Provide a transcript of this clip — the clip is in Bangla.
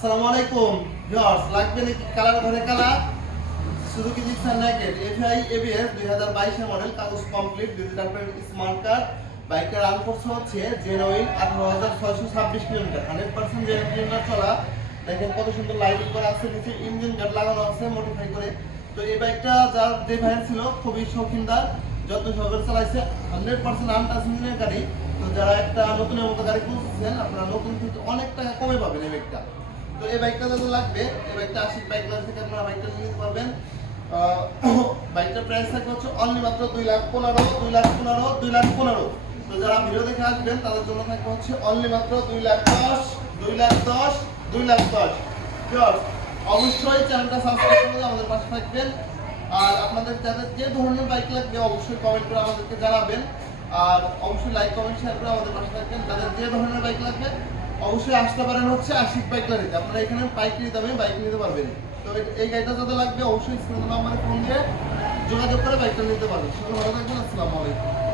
আসসালামু আলাইকুম ভিউয়ার্স, লাগবে নাকি কালার ঘরে colour Suzuki Gixxer naked FI ABS 2022 এর মডেল, কাগজ complete, digital print, smart card. বাইকটার রান করছে হচ্ছে জেনুইন 18626 কিলোমিটার, 100% জেনুইন কিলোমিটার চলা। দেখেন কত সুন্দর লাইটিং করা আছে, নিচে ইঞ্জিন গার্ড লাগানো আছে মডিফাই করে। তো এই বাইকটা যার যে ভাইয়ের ছিল খুবই শৌখিনদার, যত সহকারে চালাইছে, 100% আনটাচ ইঞ্জিনের গাড়ি। তো যারা একটা নতুনের মতো গাড়ি খুঁজছেন, আপনারা নতুন কিন্তু অনেক টাকা কমে পাবেন এই বাইকটা। তো এই বাইকটা যত লাগবে, এই বাইকটা আশিক বাইক থেকে আপনারা বাইকটা নিতে পারবেন। বাইকটার প্রাইস থাকবে হচ্ছে অনলি মাত্র 2,15,2,15,2,15,2,15,। তো যারা ভিডিও দেখে আসবেন তাদের জন্য থাকবে হচ্ছে অনলি মাত্র 2,10,000, 2,10,000, 2,10,000। অবশ্যই চ্যানেলটা সাবস্ক্রাইব করে আমাদের পাশে থাকবেন। আর আপনাদের যাদের যে ধরনের বাইক লাগবে অবশ্যই কমেন্ট করে আমাদেরকে জানাবেন। আর অবশ্যই লাইক কমেন্ট শেয়ার করে আমাদের পাশে থাকবেন। যাদের যে ধরনের বাইক লাগবে অবশ্যই আসতে পারেন হচ্ছে আশিক বাইক গ্যালারিতে। আপনারা এখানে পাইকারি দামে বাইক নিতে পারবেন। তো এই গাড়িটা যাদের লাগবে অবশ্যই স্ক্রিনের নাম্বারে ফোন দিয়ে যোগাযোগ করে বাইকটা নিতে পারবেন। সবাই ভালো থাকবেন। আসসালামু আলাইকুম।